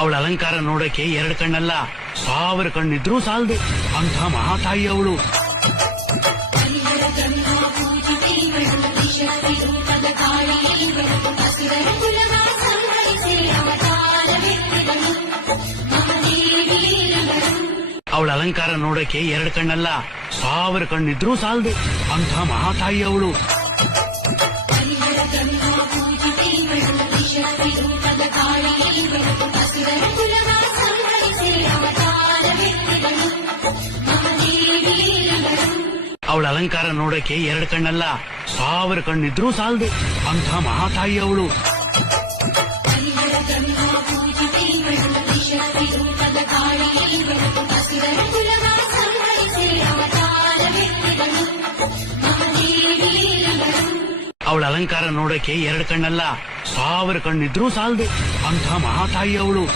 ಅವಳ ಅಲಂಕಾರ ನೋಡಕ್ಕೆ 2 ಕಣ್ಣಲ್ಲ 1000 ಕಣ್ಣಿದ್ರೂ ಸಾಲದು ಅಂತ ಮಹಾತಾಯಿ ಅವಳು. ಅವಳ ಅಲಂಕಾರ ನೋಡಕ್ಕೆ 2 ಕಣ್ಣಲ್ಲ 1000 ಕಣ್ಣಿದ್ರೂ ಸಾಲದು ಅಂತ ಮಹಾತಾಯಿ ಅವಳು. ಅವಳ ಅಲಂಕಾರ ನೋಡಕ್ಕೆ 2 ಕಣ್ಣಲ್ಲ 1000 ಕಣ್ಣಿದ್ರೂ ಸಾಲದು ಅಂತ ಮಹಾತಾಯಿ ಅವಳು. ಅವಳ ಅಲಂಕಾರ ನೋಡಕ್ಕೆ 2 ಕಣ್ಣಲ್ಲ 1000 ಕಣ್ಣಿದ್ರೂ ಸಾಲದು ಅಂತ ಮಹಾತಾಯಿ ಅವಳು.